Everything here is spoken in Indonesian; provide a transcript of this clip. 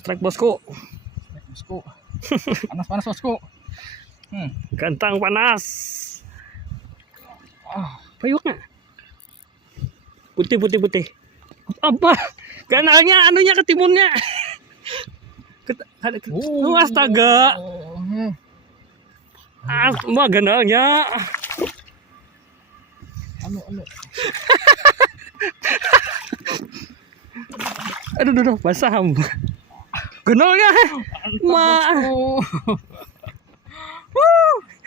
Strike bosku. Bosku. Panas bosku. Gantang panas. Payungnya. Putih. Apa? Kanalnya anunya ketimunnya. Astaga. Wah, ganalnya. Anu. Aduh, basah. Ganalnya. Ma.